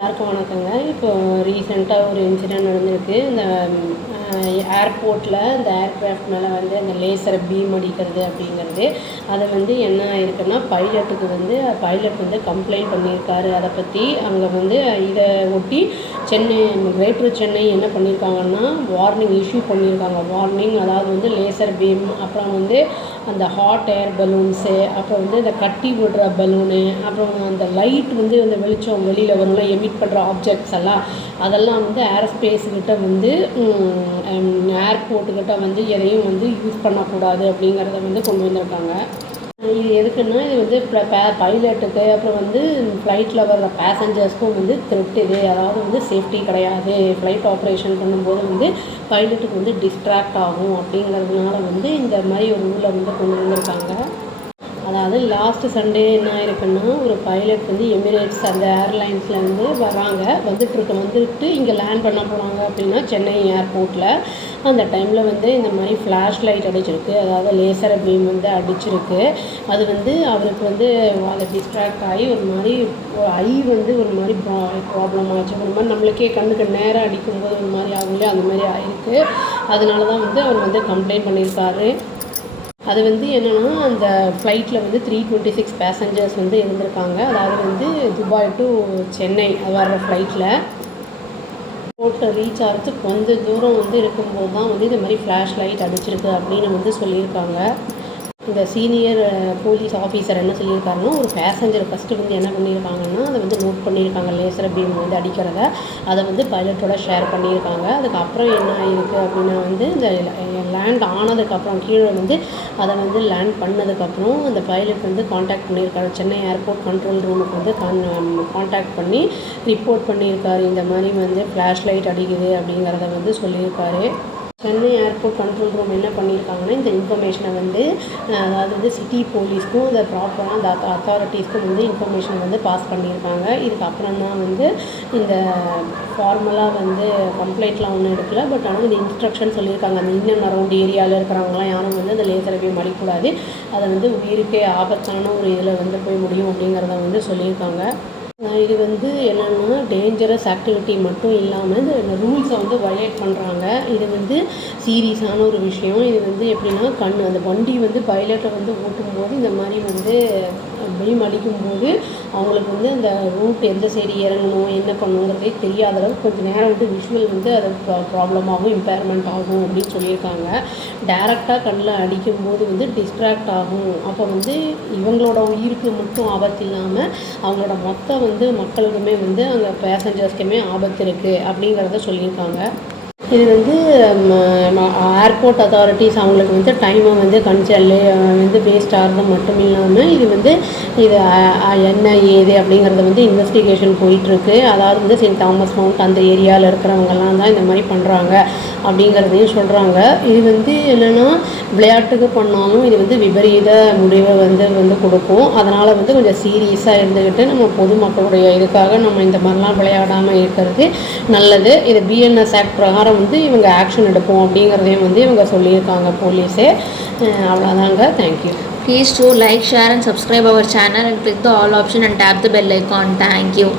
எல்லாருக்கும் வணக்கங்க. இப்போ ரீசெண்டாக ஒரு இன்சிடெண்ட் நடந்திருக்கு. இந்த ஏர்போர்ட்டில் இந்த ஏர்க்ராஃப்ட் மேலே வந்து அந்த லேசரை பீம் அடிக்கிறது அப்படிங்கிறது. அதை வந்து என்ன ஆயிருக்குன்னா, பைலட் வந்து கம்ப்ளைண்ட் பண்ணியிருக்காரு. அதை பற்றி அங்கே வந்து இதை ஒட்டி கிரேட்டர் சென்னை என்ன பண்ணியிருக்காங்கன்னா, வார்னிங் இஷ்யூ பண்ணியிருக்காங்க. வார்னிங் அதாவது வந்து லேசர் பீம், அப்புறம் வந்து அந்த ஹாட் ஏர் பலூன்ஸு, அப்புறம் வந்து இந்த கட்டி விடுற பலூனு, அப்புறம் அந்த லைட் வந்து அந்த வெளிச்சம் வெளியில் வரும்ல, எமிட் பண்ணுற ஆப்ஜெக்ட்ஸ் எல்லாம், அதெல்லாம் வந்து ஏர்ஸ்பேஸ்கிட்ட வந்து ஏர்போர்ட்டுக்கிட்ட வந்து எதையும் வந்து யூஸ் பண்ணக்கூடாது அப்படிங்கிறத வந்து கொண்டு வந்திருக்காங்க. இது எதுக்குன்னா, இது வந்து பைலட்டுக்கு அப்புறம் வந்து ஃப்ளைட்டில் வர்ற பேசஞ்சர்ஸ்க்கும் வந்து த்ரெட் இது. அதாவது வந்து சேஃப்டி கிடையாது. ஃப்ளைட் ஆப்ரேஷன் பண்ணும்போது வந்து பைலட்டுக்கு வந்து டிஸ்ட்ராக்ட் ஆகும் அப்படிங்கிறதுனால வந்து இந்த மாதிரி ஒரு ரூலை வந்து கொண்டு வந்திருக்காங்க. அதாவது லாஸ்ட்டு சண்டே என்ன ஆயிருக்குன்னா, ஒரு பைலட் வந்து எமிரேட்ஸ் அந்த ஏர்லைன்ஸ்லேருந்து வந்துட்டு இங்கே லேண்ட் பண்ண போகிறாங்க அப்படின்னா சென்னை ஏர்போர்ட்டில். அந்த டைமில் வந்து இந்த மாதிரி ஃப்ளாஷ் லைட் அடிச்சிருக்கு. அதாவது லேசர் பீம் வந்து அடிச்சிருக்கு. அது வந்து அவருக்கு வந்து அதை டிஸ்ட்ராக்ட் ஆகி ஒரு மாதிரி ஐ வந்து ஒரு மாதிரி ப்ராப்ளம் ஆச்சு. ஒரு மாதிரி நம்மளுக்கே கண்ணுக்கு நேராக அடிக்கும்போது ஒரு மாதிரி ஆகும் இல்லையா, அந்த மாதிரி ஆயிருக்கு. அதனால தான் வந்து அவர் வந்து கம்ப்ளைண்ட் பண்ணியிருக்காரு. அது வந்து என்னென்னா, அந்த ஃப்ளைட்டில் வந்து 326 பேசஞ்சர்ஸ் வந்து இருந்திருக்காங்க. அதாவது வந்து துபாய் டு சென்னை வர்ற ஃப்ளைட்டில் ஏர்போர்ட்டில் ரீச் ஆகிறதுக்கு கொஞ்சம் தூரம் வந்து இருக்கும்போது தான் வந்து இந்த மாதிரி ஃப்ளாஷ் லைட் அடிச்சிருக்கு அப்படின்னு வந்து சொல்லியிருக்காங்க. இந்த சீனியர் போலீஸ் ஆஃபீஸர் என்ன சொல்லியிருக்காருன்னா, ஒரு பேசஞ்சர் ஃபஸ்ட்டு வந்து என்ன பண்ணியிருக்காங்கன்னா, அதை வந்து நோட் பண்ணியிருக்காங்க. லேசர் பீம் வந்து அடிக்கிறத அதை வந்து பைலட்டோட ஷேர் பண்ணியிருக்காங்க. அதுக்கப்புறம் என்ன ஆகிருக்கு அப்படின்னா வந்து, இந்த லேண்ட் ஆனதுக்கப்புறம் கீழே வந்து அதை வந்து லேண்ட் பண்ணதுக்கப்புறம் அந்த பைலட் வந்து காண்டாக்ட் பண்ணியிருக்காரு. சென்னை ஏர்போர்ட் கண்ட்ரோல் ரூமுக்கு வந்து காண்டாக்ட் பண்ணி ரிப்போர்ட் பண்ணியிருக்காரு. இந்த மாதிரி வந்து ஃப்ளாஷ் லைட் அடிக்குது அப்படிங்கிறத வந்து சொல்லியிருக்காரு. சென்னை ஏர்போர்ட் கண்ட்ரோல் ரூம் என்ன பண்ணியிருக்காங்கன்னா, இந்த இன்ஃபர்மேஷனை வந்து அதாவது வந்து சிட்டி போலீஸ்க்கும் இந்த ப்ராப்பராக அந்த அத்தாரிட்டிஸ்க்கும் வந்து இன்ஃபர்மேஷனை வந்து பாஸ் பண்ணியிருக்காங்க. இதுக்கப்புறம் தான் வந்து இந்த ஃபார்மலாக வந்து கம்ப்ளைண்ட்லாம் ஒன்றும் எடுக்கல. பட் ஆனால் இந்த இன்ஸ்ட்ரக்ஷன் சொல்லியிருக்காங்க. அந்த இன் அண்ட் அரௌண்ட் ஏரியாவில் இருக்கிறவங்களாம் யாரும் வந்து அந்த லேசரை போய் மடிக்கூடாது. அதை வந்து உயிருக்கே ஆபத்தான ஒரு இதில் வந்து போய் முடியும் அப்படிங்கிறத வந்து சொல்லியிருக்காங்க. இது வந்து என்னென்னா, டேஞ்சரஸ் ஆக்டிவிட்டி மட்டும் இல்லாமல் இந்த ரூல்ஸை வந்து வயலேட் பண்ணுறாங்க. இது வந்து சீரியஸான ஒரு விஷயம். இது வந்து எப்படின்னா, அந்த வண்டி வந்து பைலட்டை வந்து ஓட்டும்போது இந்த மாதிரி வந்து பீம் அடிக்கும்போது அவங்களுக்கு வந்து அந்த ரூட் எந்த சைடு இறங்கணும் என்ன பண்ணணுங்கிறதே தெரியாத அளவுக்கு கொஞ்சம் நேரம் வந்து விஷுவல் வந்து அது ப்ராப்ளம் ஆகும், இம்பேர்மெண்ட் ஆகும் அப்படின்னு சொல்லியிருக்காங்க. டைரெக்டாக கண்ணில் அடிக்கும்போது வந்து டிஸ்ட்ராக்ட் ஆகும். அப்போ வந்து இவங்களோட உயிருக்கு மட்டும் ஆபத்து இல்லாமல் அவங்களோட மொத்த வந்து மக்களுக்குமே வந்து அங்கே பேசஞ்சர்ஸ்க்குமே ஆபத்து இருக்குது அப்படிங்கிறத சொல்லியிருக்காங்க. இது வந்து ஏர்போர்ட் அத்தாரிட்டிஸ் அவங்களுக்கு வந்து டைமை வந்து வந்து வேஸ்ட் ஆகிறது மட்டும் இல்லாமல் இது என்ன ஏது அப்படிங்கிறத வந்து இன்வெஸ்டிகேஷன் போயிட்டுருக்கு. அதாவது வந்து செயின்ட் தாமஸ் மவுண்ட் அந்த ஏரியாவில் இருக்கிறவங்கெல்லாம் தான் இந்த மாதிரி பண்ணுறாங்க அப்படிங்கிறதையும் சொல்கிறாங்க. இது வந்து என்னென்னா, விளையாட்டுக்கு பண்ணாலும் இது வந்து விபரீத முடிவை வந்து கொடுக்கும். அதனால் வந்து கொஞ்சம் சீரியஸாக இருந்துக்கிட்டு நம்ம பொதுமக்களுடைய இதுக்காக நம்ம இந்த மாதிரிலாம் விளையாடாமல் இருக்கிறது நல்லது. இது பிஎன்எஸ் ஆக்ட் பிரகாரம் வந்து இவங்க ஆக்ஷன் எடுப்போம் அப்படிங்கிறதையும் வந்து இவங்க சொல்லியிருக்காங்க போலீஸே. அவ்வளோதாங்க. Thank you. Please do like, share and subscribe our channel and click the all option and tap the bell icon. Thank you.